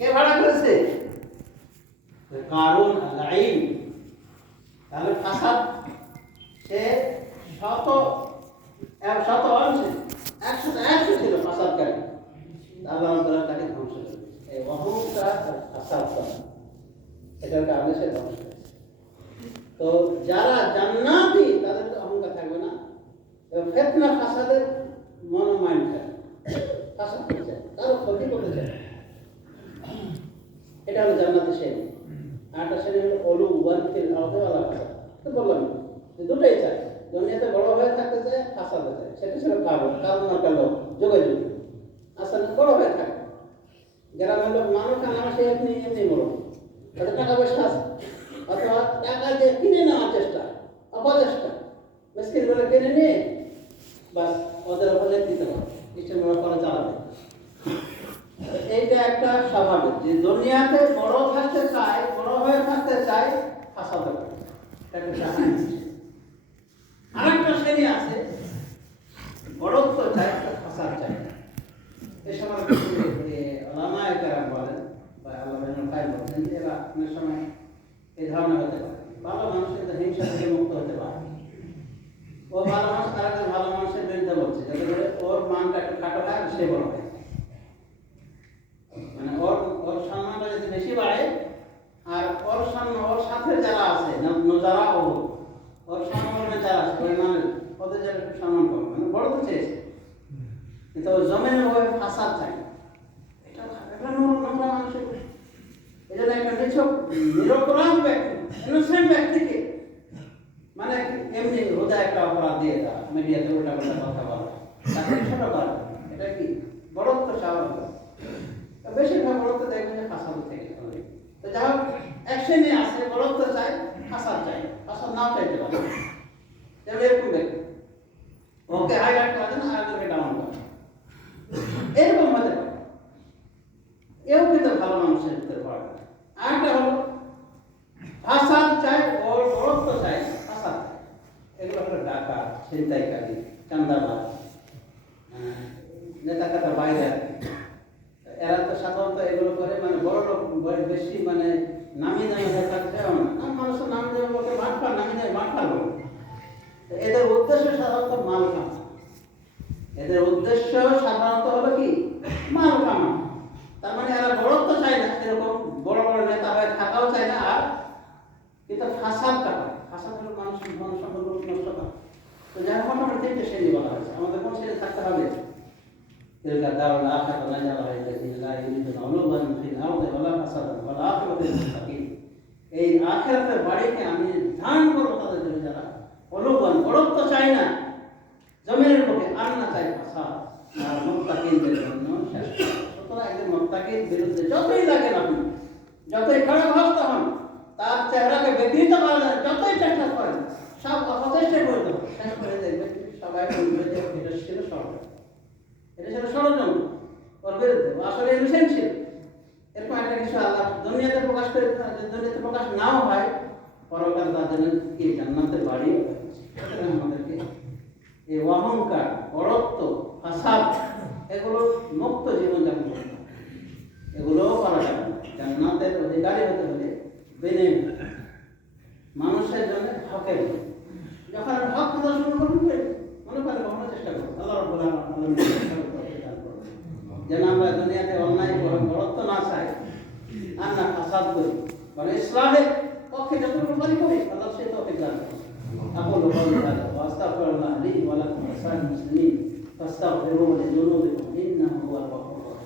কে ভাড়া করেছে? কারণ লাইন। তাহলে ফাসাদ সে শত অংশে 100 ছিল ফাসাদকারী, আল্লাহ তাআলা তাকে ধ্বংস করবে। এই অহংকার ফাসাদ করা, এটার কারণে সে ধ্বংস হয়েছে। তো যারা জান্নাতি তাদের তো অহংকার থাকবে না, ফিতনা ফাসাদের মনোমাইন্ড থাকে, ফাসাদ করতে চায়, কারো ক্ষতি করতে চায়। এটা হলো জান্নাতের শ্রেণী। আরেকটা শ্রেণী হলো অলু ওয়ানফিল আরদে ওয়ালা ফাসাদ। তো বললাম যে দুটোই চায়, দুনিয়াতে বড় হয়ে থাকতে চায়, ফাসাদে চায়। সেটা ছিল কারণ একটা লোক যোগাযোগ আসলে বড় হয়ে থাকে। গ্রামের লোক মানুষ সে এমনি এমনি বড়, তাদের টাকা পয়সা আছে, অথবা টাকা দিয়ে কিনে নেওয়ার চেষ্টা, অপচেষ্টা, মিসকিন বলে কিনে নিয়ে বাস ওদের ওপরে দিতে হবে, ইচ্ছে করে চালাবে। এইটা একটা স্বাভাবিক যে দুনিয়াতে বড় থাকতে চায়, বড় হয়ে থাকতে চায়, ফাসাদ করে। আরেকটা শ্রেণী আছে বড়ত্ব চায়, ফাসাদ চায়। এই সময় ওলামায়ে কেরাম বলেন বা আল্লামা ইবনে কাইয়িম বলেন যে এরা অনেক সময় এই ধরনের হতে পারে। ভালো মানুষ কিন্তু হিংসা থেকে মুক্ত হতে পারে। ও ভালো মানুষ আরেকজন ভালো মানুষের বিরুদ্ধে বলছে, যাতে করে ওর মানটা একটু খাটো হয়, সে বড় হয়। মানে ওর সম্মানটা যদি বেশি বাড়ে, আর ওর সাথে যারা আছে যারা ওর সম্মানে যারা আছে ওই মানে ওদের যারা একটু সম্মান করবে, মানে বড় তো চেয়েছে, কিন্তু ওই জমিনের ভাবে ফাসাদ চাই। এটা নোংরা মানুষের। এই জন্য একটা নিরপরাধ ব্যক্তি, ইনোসেন্ট ব্যক্তিকে মানে এমনি হৃদয় একটা অপরাধ দিয়ে দেওয়া, মিডিয়াতে উল্টা পাল্টা কথা বলা, তাকে ছোট করা, এটা কি বড়ত্ব স্বাভাবিক। বেশিরভাগ বড়ত্ব দেখবেন যে ফাসাদ থেকে। তো যা হোক, এক শ্রেণী আছে বড়ত্ব চাই, ফাসাদ চাই, ফাসাদ নাও চাইতে পারে। যেমন এরকম ব্যক্তি ওকে হাইলাইট করা যায় না, আরেকজনকে ডাউন করা, এরকম হতে পারে। এও কিন্তু ভালো মানুষের ভিতরে পড়ে না। আরেকটা হলো ফাসাদ চাই, ওর বড়ত্ব চাই, ফাসাদ। এগুলো হলো ডাকাত, ছিনতাইকারী, চাঁদাবাজ, নেতাকাটা বাইরে। এরা তো সাধারণত এগুলো করে মানে বড় লোক বেশি মানে নামি দামি হয়ে থাকছে না, মানুষের নামি দামি বলতে মাঠপার, নামি দামি মাঠপার বলে। এদের উদ্দেশ্য সাধারণত মাল কামা। এদের উদ্দেশ্য সাধারণত হলো কি মাল কামা। তার মানে এরা বড়ত্ব চায় না, সেরকম বড় বড় নেতা হয়ে থাকাও চায় না, আর কিন্তু ফাসাদ কাটা। ফাসাদ হলো মানুষের মনসম্পদ নষ্ট করা। তো যার মোটামুটি তিনটে শ্রেণী বলা হয়েছে। আমাদের কোন শ্রেণী থাকতে হবে? এই আখিরাতের বাড়িকে আমি দান করবো তাদের জন্য যারা অলুবান, বড়ত্ব চাই না জমিনের বুকে, আর না চাই ফাসাদ, আর মুত্তাকিনদের জন্য শ্রেষ্ঠ। সুতরাং একজন মুত্তাকির বিরুদ্ধে যতই লাগেন আপনি, যতই খড়গহস্ত হন, তার চেহারাকে বিকৃত করার জন্য যতই চেষ্টা করেন, সব অপচেষ্টায় করে দেবো, শেষ করে দেখবেন সবাই বলবে যে এটা ছিল ষড়যন্ত্র, এটা ছিল ষড়যন্ত্র ওর বিরুদ্ধে, আসলে ইনোসেন্ট ছিল। এরকম একটা কিছু আল্লাহ দুনিয়াতে প্রকাশ করে, দুনিয়াতে প্রকাশ নাও হয়, পরকাল তাদের কি জান্নাতের বাড়ি আমাদেরকে এই অহংকার, বড়ত্ব, ফাসাদ এগুলো মুক্ত জীবনযাপন করতে হবে। এগুলোও করা যাবে না। জান্নাতের অধিকারী হতে হলে বিনয়, মানুষের জন্য হকের, যখন হক প্রদর্শন করবে মনে করে কখনো চেষ্টা করবো আল্লাহ রাব্বুল আলামিন যেন আমরা দুনিয়াতে অন্যায় বড়ত্ব না চাই, আর না ফাসাদ করি, মানে ইসলামের পক্ষে যতটুকু পারি করি, আল্লাহ সে তৌফিক দান করুন। أقول قولي هذا وأستغفر الله لي ولكم ولسائر المسلمين فاستغفروه لذنوبكم إنه هو الغفور الرحيم.